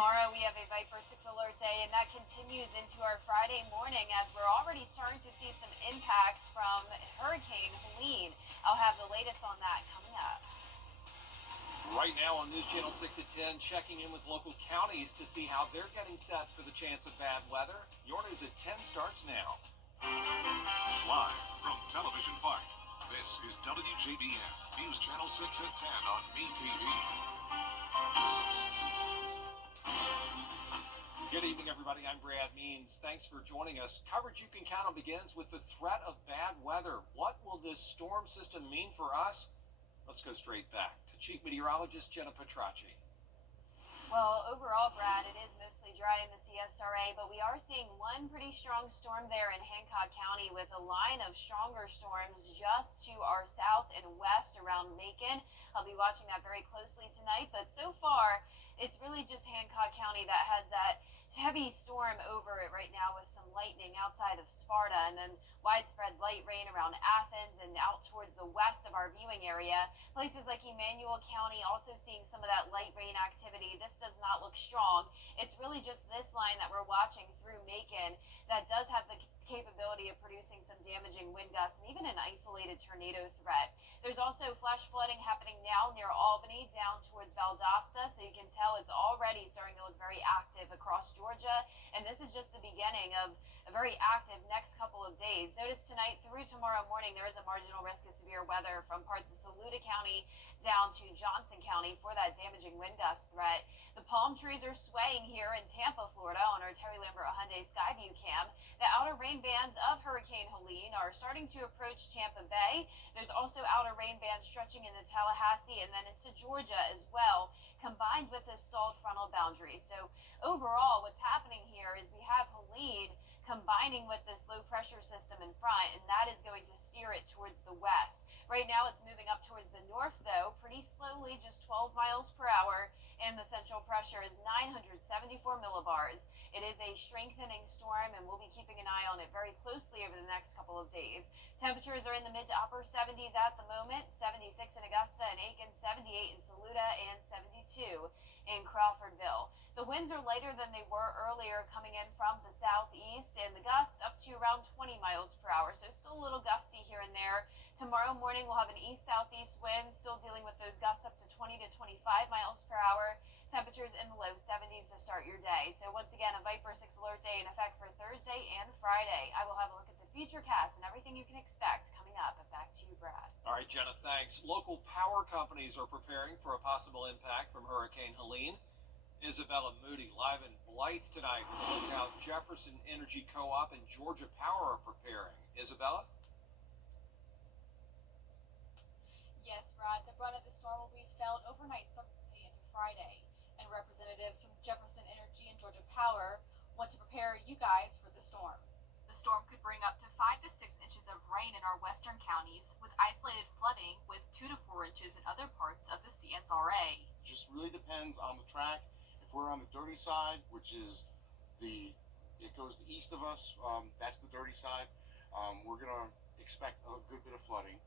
Tomorrow we have a Viper 6 alert day, and that continues into our Friday morning as we're already starting to see some impacts from Hurricane Helene. I'll have the latest on that coming up. Right now on News Channel 6 at 10, checking in with local counties to see how they're getting set for the chance of bad weather. Your News at 10 starts now. Live from Television Park, this is WJBF News Channel 6 at 10 on MeTV. Good evening, everybody. I'm Brad Means. Thanks for joining us. Coverage you can count on begins with the threat of bad weather. What will this storm system mean for us? Let's go straight back to Chief Meteorologist Jenna Petracci. Well, overall, Brad, it is mostly dry in the CSRA, but we are seeing one pretty strong storm there in Hancock County with a line of stronger storms just to our south and west around Macon. I'll be watching that very closely tonight, but so far, it's really just Hancock County that has that heavy storm over it right now with some lightning outside of Sparta and then widespread light rain around Athens and out towards the west of our viewing area. Places like Emmanuel County also seeing some of that light rain activity. This does not look strong. It's really just this line that we're watching through Macon that does have the capability of producing some damaging wind gusts and even an isolated tornado threat. There's also flash flooding happening now near Albany down towards Valdosta, so you can tell it's already starting to look very active across Georgia, and this is just the beginning of a very active next couple of days. Notice tonight through tomorrow morning there is a marginal risk of severe weather from parts of Saluda County down to Johnson County for that damaging wind gust threat. The palm trees are swaying here in Tampa, Florida on our Terry Lambert Hyundai Skyview cam. The outer rain bands of Hurricane Helene are starting to approach Tampa Bay. There's also outer rain bands stretching into Tallahassee and then into Georgia as well, combined with this stalled frontal boundary. So overall, what's happening here is we have Helene combining with this low pressure system in front, and that is going to steer it towards the west. Right now it's moving up towards the north though, pretty slowly, just 12 miles per hour, and the central pressure is 974 millibars. It is a strengthening storm, and we'll be keeping an eye on it very closely over the next couple of days. Temperatures are in the mid to upper 70s at the moment, 76 in Augusta and Aiken, 78 in Saluda, and 72 in Crawfordville. The winds are lighter than they were earlier, coming in from the southeast, and the gust up to around 20 miles per hour, so still a little gusty here and there. Tomorrow morning we'll have an east-southeast wind, still dealing with those gusts up to 20 to 25 miles per hour. Temperatures in the low 70s to start your day. So once again, a Viper 6 alert day in effect for Thursday and Friday. I will have a look at the futurecast and everything you can expect coming up. But back to you, Brad. All right, Jenna, thanks. Local power companies are preparing for a possible impact from Hurricane Helene. Isabella Moody live in Blythe tonight with a look at how Jefferson Energy Co-op and Georgia Power are preparing. Isabella? Yes, Brad, the brunt of the storm will be felt overnight Thursday into Friday, and representatives from Jefferson Energy and Georgia Power want to prepare you guys for the storm. The storm could bring up to 5 to 6 inches of rain in our western counties, with isolated flooding with 2 to 4 inches in other parts of the CSRA. It just really depends on the track. If we're on the dirty side, which is it goes the east of us, that's the dirty side, we're going to expect a good bit of flooding.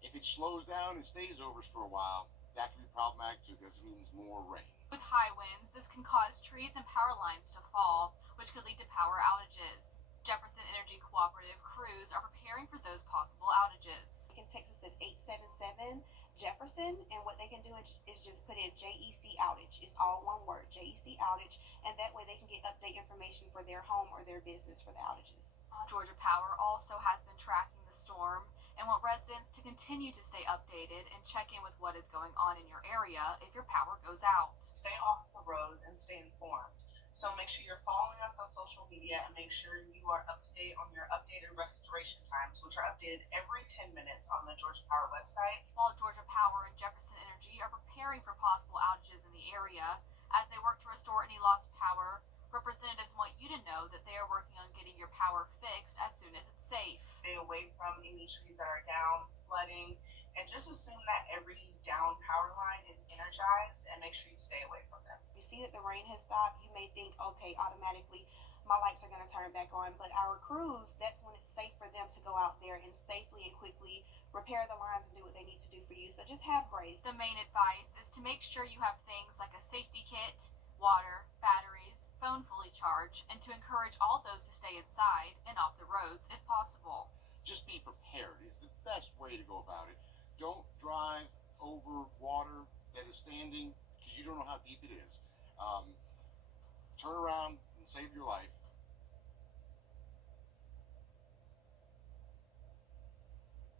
If it slows down and stays over for a while, that can be problematic too, because it means more rain. With high winds, this can cause trees and power lines to fall, which could lead to power outages. Jefferson Energy Cooperative crews are preparing for those possible outages. You can text us at 877 Jefferson, and what they can do is just put in JEC outage. It's all one word, JEC outage, and that way they can get update information for their home or their business for the outages. Georgia Power also has been tracking the storm and want residents to continue to stay updated and check in with what is going on in your area if your power goes out. Stay off the road and stay informed. So make sure you're following us on social media and make sure you are up to date on your updated restoration times, which are updated every 10 minutes on the Georgia Power website. While Georgia Power and Jefferson Energy are preparing for possible outages in the area as they work to restore any lost power, representatives want you to know that they are working on getting your power fixed as soon as it's safe. Stay away from any trees that are down, flooding, and just assume that every down power line is energized and make sure you stay away from them. You see that the rain has stopped, you may think, okay, automatically my lights are going to turn back on, but our crews, that's when it's safe for them to go out there and safely and quickly repair the lines and do what they need to do for you. So just have grace. The main advice is to make sure you have things like a safety kit, water, batteries, phone fully charged, and to encourage all those to stay inside and off the roads if possible. Just be prepared is the best way to go about it. Don't drive over water that is standing because you don't know how deep it is. Turn around and save your life.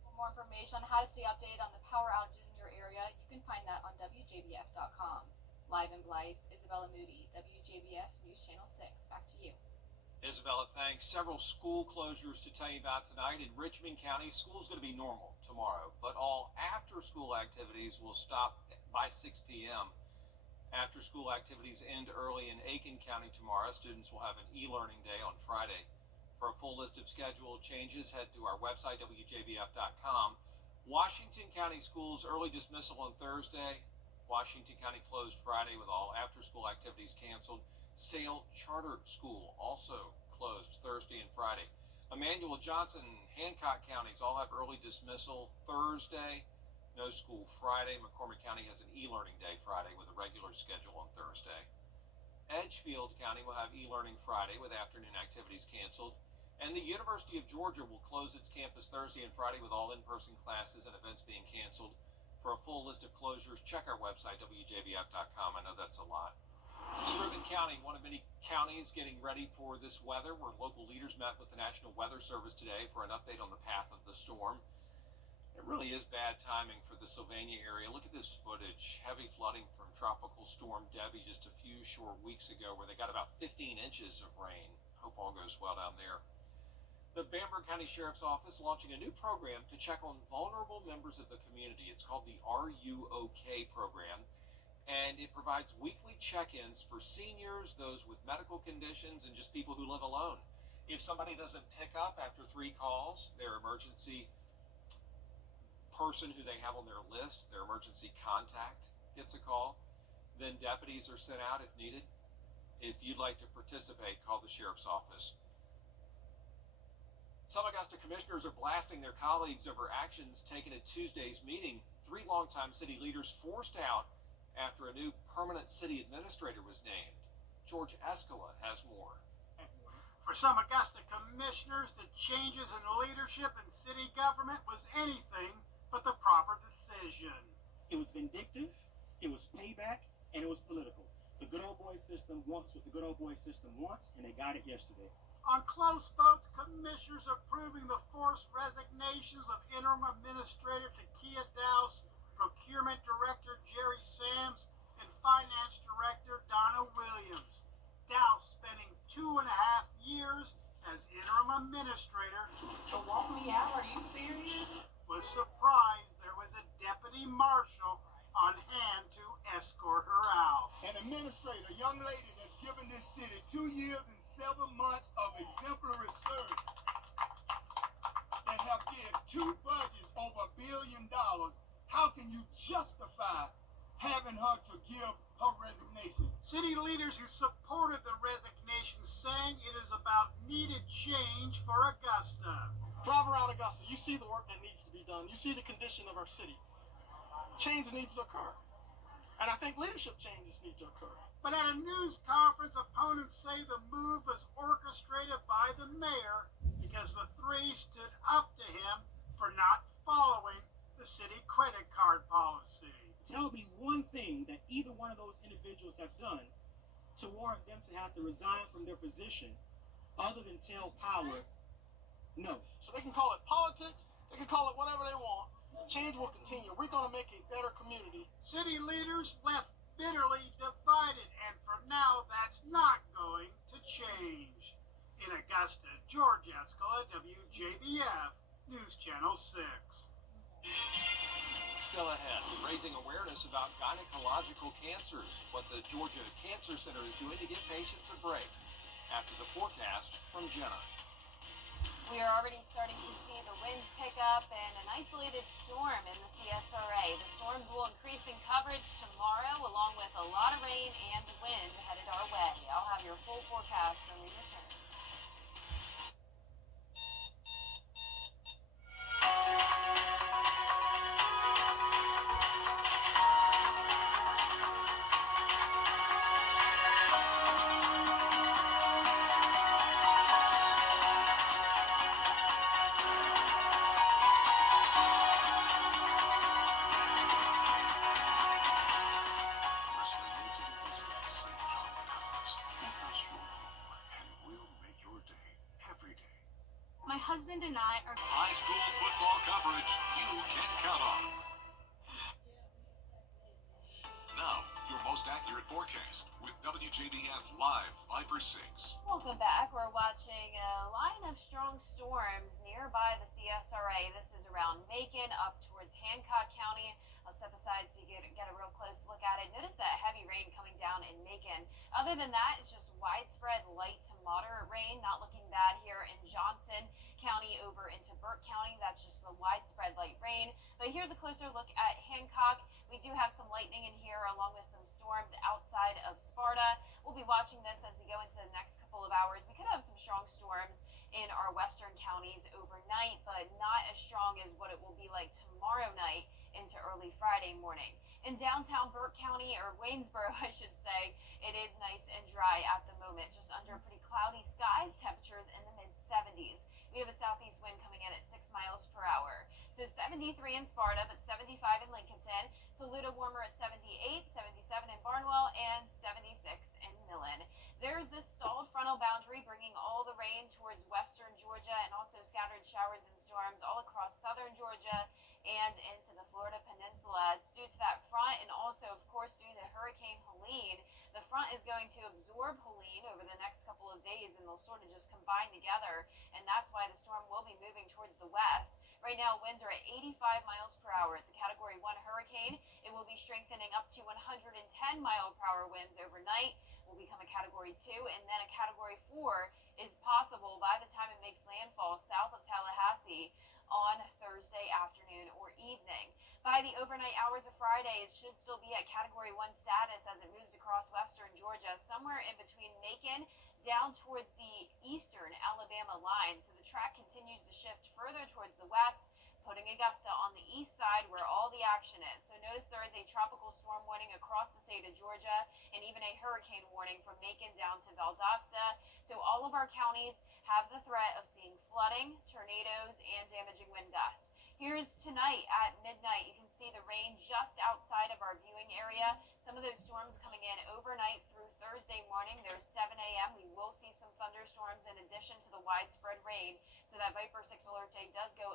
For more information on how to stay updated on the power outages in your area, you can find that on WJBF.com. Live in Blythe, Isabella Moody, WJBF News Channel 6. Back to you. Isabella, thanks. Several school closures to tell you about tonight. In Richmond County, school's going to be normal tomorrow, but all after-school activities will stop by 6 p.m. After-school activities end early in Aiken County tomorrow. Students will have an e-learning day on Friday. For a full list of scheduled changes, head to our website, WJBF.com. Washington County schools early dismissal on Thursday. Washington County closed Friday with all after-school activities canceled. Sale Charter School also closed Thursday and Friday. Emmanuel, Johnson, and Hancock counties all have early dismissal Thursday. No school Friday. McCormick County has an e-learning day Friday with a regular schedule on Thursday. Edgefield County will have e-learning Friday with afternoon activities canceled. And the University of Georgia will close its campus Thursday and Friday with all in-person classes and events being canceled. For a full list of closures, check our website, WJBF.com. I know that's a lot. Sherman County, one of many counties getting ready for this weather, where local leaders met with the National Weather Service today for an update on the path of the storm. It really is bad timing for the Sylvania area. Look at this footage. Heavy flooding from Tropical Storm Debbie just a few short weeks ago, where they got about 15 inches of rain. Hope all goes well down there. The Bamberg County Sheriff's Office launching a new program to check on vulnerable members of the community. It's called the Are You OK program, and it provides weekly check-ins for seniors, those with medical conditions, and just people who live alone. If somebody doesn't pick up after 3 calls, their emergency person who they have on their list, their emergency contact, gets a call, then deputies are sent out if needed. If you'd like to participate, call the Sheriff's Office. Some Augusta commissioners are blasting their colleagues over actions taken at Tuesday's meeting. 3 longtime city leaders forced out after a new permanent city administrator was named. George Escala has more. For some Augusta commissioners, the changes in leadership in city government was anything but the proper decision. It was vindictive, it was payback, and it was political. The good old boy system wants what the good old boy system wants, and they got it yesterday. On close votes, commissioners approving the forced resignations of Interim Administrator Takia Dowse, Procurement Director Jerry Sams, and Finance Director Donna Williams. Dowse spending 2.5 years as Interim Administrator. To walk me out? Are you serious? Was surprised there was a deputy marshal on hand to escort her out. An administrator, a young lady that's given this city 2 years and 7 months of exemplary service, that have did 2 budgets over $1 billion. How can you justify having her to give her resignation? City leaders who supported the resignation saying it is about needed change for Augusta. Drive around Augusta, you see the work that needs to be done. You see the condition of our city. Change needs to occur. And I think leadership changes need to occur. But at a news conference, opponents say the move was orchestrated by the mayor because the 3 stood up to him for not following the city credit card policy. Tell me one thing that either one of those individuals have done to warrant them to have to resign from their position other than tell power no. So they can call it politics, they can call it whatever they want. Change will continue. We're going to make a better community. City leaders left bitterly divided, and for now, that's not going to change. In Augusta, George Escala, WJBF, News Channel 6. Still ahead, raising awareness about gynecological cancers, what the Georgia Cancer Center is doing to give patients a break. After the forecast from Jenna. We are already starting to see the winds pick up and an isolated storm in the CSRA. The storms will increase in coverage tomorrow, along with a lot of rain and wind headed our way. I'll have your full forecast when we return. can deny our High school football coverage you can count on. Now, your most accurate forecast with WJBF Live Viper 6. Welcome back. We're watching a line of strong storms nearby the CSRA. This is around Macon up towards Hancock County. I'll step aside so you get a real close look at it. Notice that heavy rain coming down in Macon. Other than that, it's just widespread light to moderate rain. Not looking bad here in Johnson County over into Burke County. That's just the widespread light rain. But here's a closer look at Hancock. We do have some lightning in here along with some storms outside of Sparta. We'll be watching this as we go into the next couple of hours. We could have some strong storms in our western counties overnight, but not as strong as what it will be like tomorrow night into early Friday morning. In downtown Burke County, or Waynesboro, I should say, it is nice and dry at the moment, just under pretty cloudy skies, temperatures in the mid-70s. We have a southeast wind coming in at 6 miles per hour. So 73 in Sparta, but 75 in Lincolnton. Saluda warmer at 78, 77 in Barnwell, and 76 in Millen. There's this stalled frontal boundary bringing all the rain towards western Georgia and also scattered showers and storms all across southern Georgia and into the Florida Peninsula. It's due to that front and also, of course, due to Hurricane Helene. The front is going to absorb Helene over the next couple of days, and they'll sort of just combine together, and that's why the storm will be moving towards the west. Right now, winds are at 85 miles per hour. It's a Category 1 hurricane. It will be strengthening up to 110 mile per hour winds overnight. Will become a Category 2, and then a Category 4 is possible by the time it makes landfall south of Tallahassee on Thursday afternoon or evening. By the overnight hours of Friday, it should still be at Category 1 status as it moves across western Georgia, somewhere in between Macon down towards the eastern Alabama line. So the track continues to shift further towards the west, putting Augusta on the east side where all the action is. So notice there is a tropical storm warning across the state of Georgia and even a hurricane warning from Macon down to Valdosta. So all of our counties have the threat of seeing flooding, tornadoes, and damaging wind gusts. Here's tonight at midnight. You can see the rain just outside of our viewing area. Some of those storms coming in overnight through Thursday morning. There's 7 a.m. We will see some thunderstorms in addition to the widespread rain. So that Viper 6 alert day does go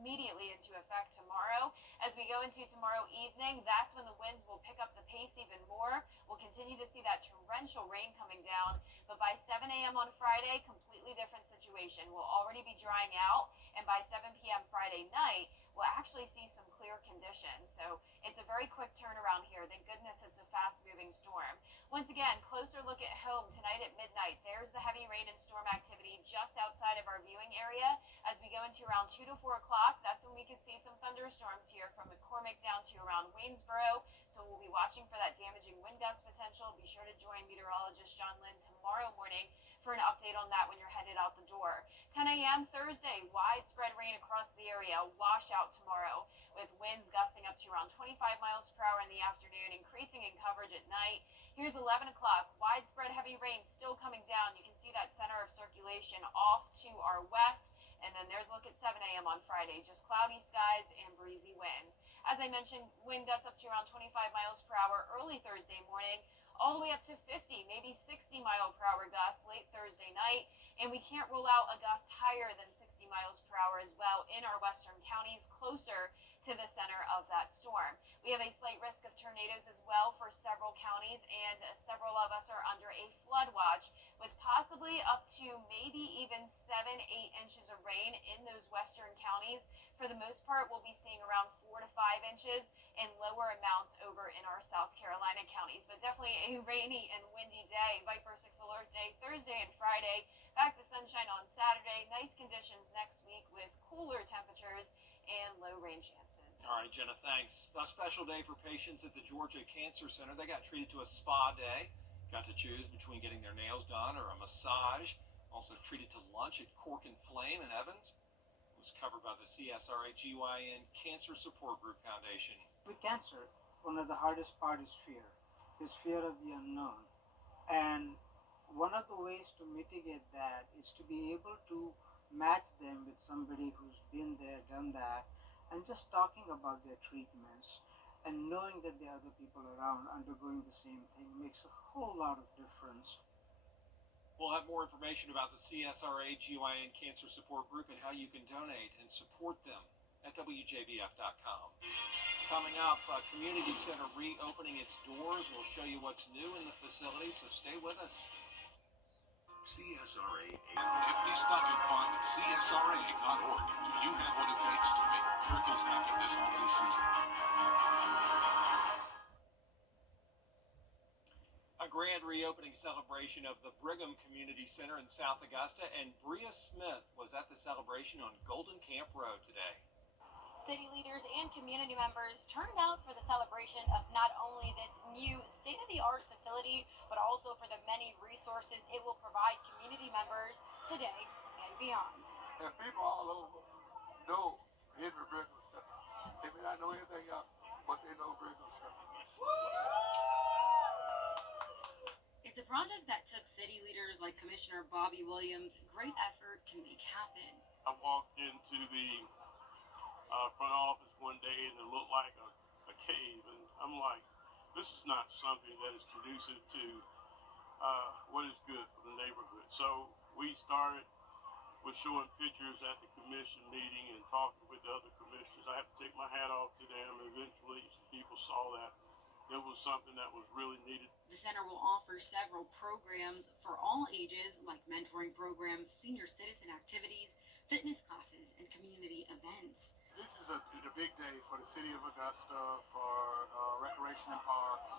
immediately into effect tomorrow. As we go into tomorrow evening, that's when the winds will pick up the pace even more. We'll continue to see that torrential rain coming down, but by 7 a.m. on Friday, completely different situation. We'll already be drying out, and by 7 p.m. Friday night, we'll actually see some clear conditions. So it's a very quick turnaround here. Thank goodness it's a fast-moving storm. Once again, closer look at home tonight at midnight. There's the heavy rain and storm activity just outside of our viewing area. As we go into around 2 to 4 o'clock, that's when we could see some thunderstorms here from McCormick down to around Waynesboro. So we'll be watching for that damaging wind gust potential. Be sure to join meteorologist John Lynn tomorrow morning for an update on that when you're headed out the door. 10 a.m. Thursday, widespread rain across the area. Washout tomorrow with winds gusting up to around 25 miles per hour in the afternoon, increasing in coverage at night. Here's 11 o'clock. Widespread heavy rain still coming down. You can see that center of circulation off to our west. And then there's a look at 7 a.m. on Friday. Just cloudy skies and breezy winds. As I mentioned, wind gusts up to around 25 miles per hour early Thursday morning, all the way up to 50, maybe 60 mile per hour gusts late Thursday night. And we can't rule out a gust higher than 60 miles per hour as well in our western counties, closer to the center of that storm. We have a slight risk of tornadoes as well for several counties, and several of us are under a flood watch with possibly up to maybe even 7-8 inches of rain in those western counties. For the most part, we'll be seeing around 4 to 5 inches and lower amounts over in our South Carolina counties, but definitely a rainy and windy day. Viper 6 alert day Thursday and Friday. Back to sunshine on Saturday. Nice conditions next week with cooler temperatures and low rain chances. All right, Jenna, thanks. A special day for patients at the Georgia Cancer Center. They got treated to a spa day. Got to choose between getting their nails done or a massage. Also treated to lunch at Cork and Flame in Evans. It was covered by the CSRA GYN Cancer Support Group Foundation. With cancer, one of the hardest part is fear of the unknown. And one of the ways to mitigate that is to be able to match them with somebody who's been there, done that, and just talking about their treatments and knowing that there are other people around undergoing the same thing makes a whole lot of difference. We'll have more information about the CSRA GYN Cancer Support Group and how you can donate and support them at WJBF.com. Coming up, a community center reopening its doors. We'll show you what's new in the facility, so stay with us. CSRA FD Stocking Fund at CSRA.org. Do you have what it takes to make miracles happen this holiday season? A grand reopening celebration of the Brigham Community Center in South Augusta, and Bria Smith was at the celebration on Golden Camp Road today. City leaders and community members turned out for the celebration of not only this new state-of-the-art facility, but also for the many resources it will provide community members today and beyond. And people all over know Henry Brigham Center. They may not know anything else, but they know Brigham Center. It's a project that took city leaders like Commissioner Bobby Williams great effort to make happen. I walked into the front office one day and it looked like a cave, and I'm like, this is not something that is conducive to what is good for the neighborhood. So we started with showing pictures at the commission meeting and talking with the other commissioners. I have to take my hat off to them. Eventually people saw that it was something that was really needed. The center will offer several programs for all ages, like mentoring programs, senior citizen activities, fitness classes, and community events. This is a big day for the city of Augusta, for recreation and parks.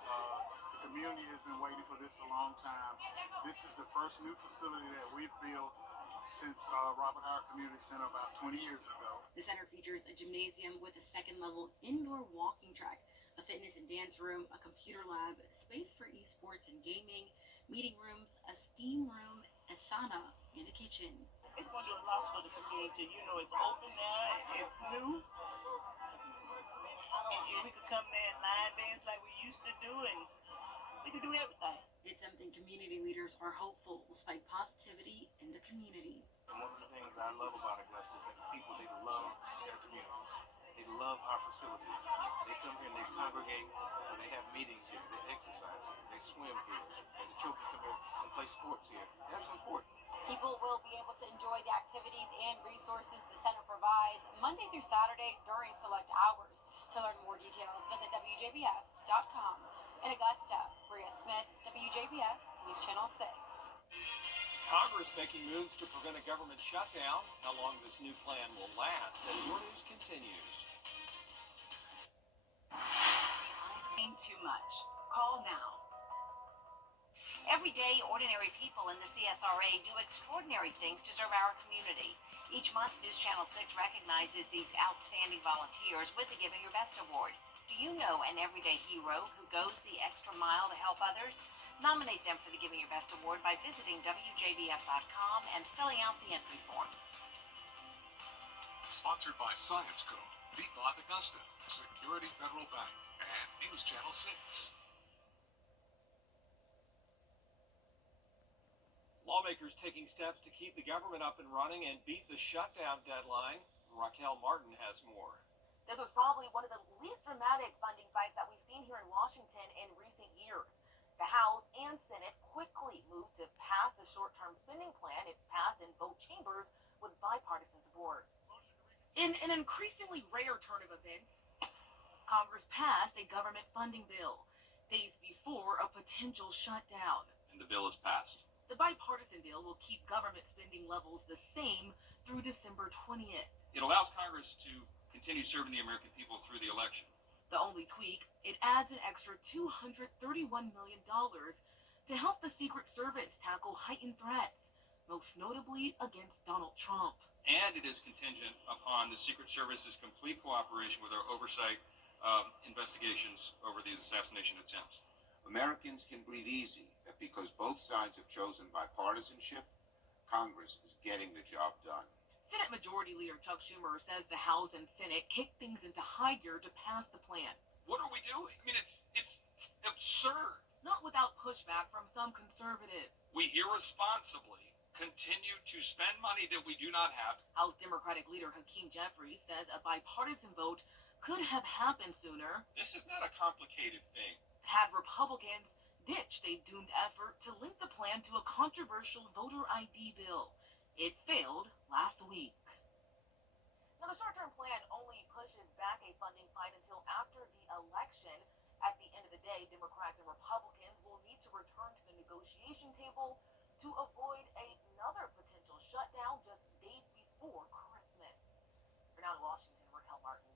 The community has been waiting for this a long time. This is the first new facility that we've built since Robert Howard Community Center about 20 years ago. The center features a gymnasium with a second-level indoor walking track, a fitness and dance room, a computer lab, space for esports and gaming, meeting rooms, a steam room, a sauna, and a kitchen. It's going to do a lot for the community. You know, it's open now, it's new, and we could come there and line dance like we used to do, and we could do everything. It's something community leaders are hopeful will spike positivity in the community. And one of the things I love about Augusta is that people, they love their communities. They love our facilities. They come here and they congregate, and they have meetings here, they exercise here, they swim here, and the children come here and play sports here. That's important. People will be able to enjoy the activities and resources the center provides Monday through Saturday during select hours. To learn more details, visit WJBF.com. In Augusta, Bria Smith, WJBF News Channel 6. Congress making moves to prevent a government shutdown. How long this new plan will last as your news continues. Saying too much. Call now. Every day, ordinary people in the CSRA do extraordinary things to serve our community. Each month, News Channel 6 recognizes these outstanding volunteers with the Giving Your Best Award. Do you know an everyday hero who goes the extra mile to help others? Nominate them for the Giving Your Best Award by visiting WJBF.com and filling out the entry form. Sponsored by Science Co., Beat Live Augusta, Security Federal Bank, and News Channel 6. Lawmakers taking steps to keep the government up and running and beat the shutdown deadline. Raquel Martin has more. This was probably one of the least dramatic funding fights that we've seen here in Washington in recent years. The House and Senate quickly moved to pass the short-term spending plan. It passed in both chambers with bipartisan support. In an increasingly rare turn of events, Congress passed a government funding bill days before a potential shutdown. And the bill is passed. The bipartisan bill will keep government spending levels the same through December 20th. It allows Congress to continue serving the American people through the election. The only tweak, it adds an extra $231 million to help the Secret Service tackle heightened threats, most notably against Donald Trump. And it is contingent upon the Secret Service's complete cooperation with our oversight of investigations over these assassination attempts. Americans can breathe easy that because both sides have chosen bipartisanship, Congress is getting the job done. Senate Majority Leader Chuck Schumer says the House and Senate kicked things into high gear to pass the plan. What are we doing? I mean, it's absurd. Not without pushback from some conservatives. We irresponsibly continue to spend money that we do not have. House Democratic Leader Hakeem Jeffries says a bipartisan vote could have happened sooner. This is not a complicated thing. Had Republicans ditched a doomed effort to link the plan to a controversial voter ID bill. It failed last week. Now, the short-term plan only pushes back a funding fight until after the election. At the end of the day, Democrats and Republicans will need to return to the negotiation table to avoid another potential shutdown just days before Christmas. For now in Washington, Raquel Martin.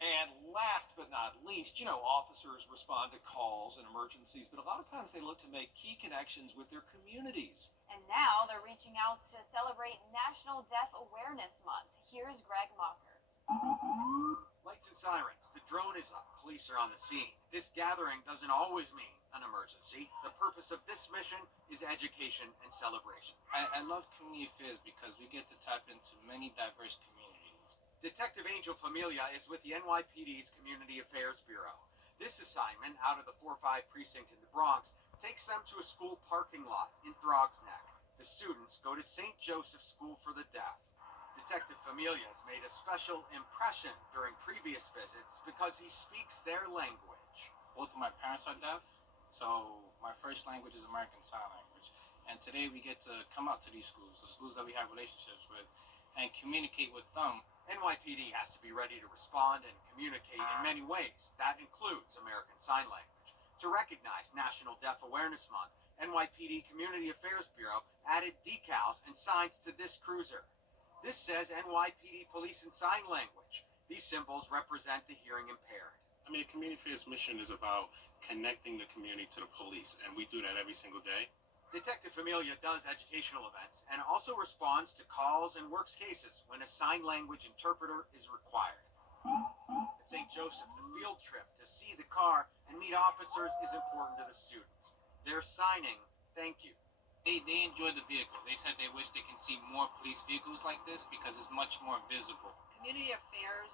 And last but not least, officers respond to calls and emergencies, but a lot of times they look to make key connections with their communities. And now they're reaching out to celebrate National Deaf Awareness Month. Here's Greg Mocker. Lights and sirens. The drone is up. Police are on the scene. This gathering doesn't always mean an emergency. The purpose of this mission is education and celebration. I love community affairs because we get to tap into many diverse communities. Detective Angel Familia is with the NYPD's Community Affairs Bureau. This assignment, out of the 4-5 precinct in the Bronx, takes them to a school parking lot in Throgs Neck. The students go to St. Joseph's School for the Deaf. Detective Familia has made a special impression during previous visits because he speaks their language. Both of my parents are deaf, so my first language is American Sign Language. And today we get to come out to these schools, the schools that we have relationships with, and communicate with them. NYPD has to be ready to respond and communicate in many ways. That includes American Sign Language. To recognize National Deaf Awareness Month, NYPD Community Affairs Bureau added decals and signs to this cruiser. This says NYPD Police and Sign Language. These symbols represent the hearing impaired. I mean, the community affairs mission is about connecting the community to the police, and we do that every single day. Detective Familia does educational events and also responds to calls and works cases when a sign language interpreter is required. At St. Joseph, the field trip to see the car and meet officers is important to the students. They're signing, "Thank you." They enjoy the vehicle. They said they wish they can see more police vehicles like this because it's much more visible. Community Affairs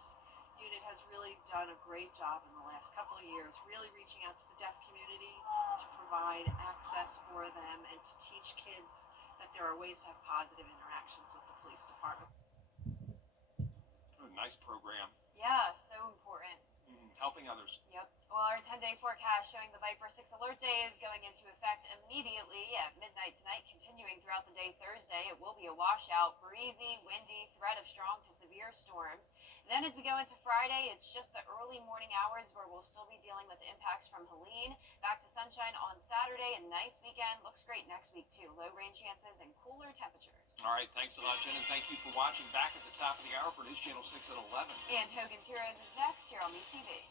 Unit has really done a great job in the last couple of years, really reaching out to the deaf community to provide access for them and to teach kids that there are ways to have positive interactions with the police department. What a nice program. Yeah, so important. Helping others. Yep. Well, our 10-day forecast showing the Viper 6 alert day is going into effect immediately at midnight tonight, continuing throughout the day Thursday. It will be a washout, breezy, windy, threat of strong to severe storms. And then as we go into Friday, it's just the early morning hours where we'll still be dealing with impacts from Helene. Back to sunshine on Saturday. A nice weekend. Looks great next week, too. Low rain chances and cooler temperatures. All right, thanks a lot, Jen, and thank you for watching. Back at the top of the hour for News Channel 6 at 11. And Hogan's Heroes is next here on MeTV.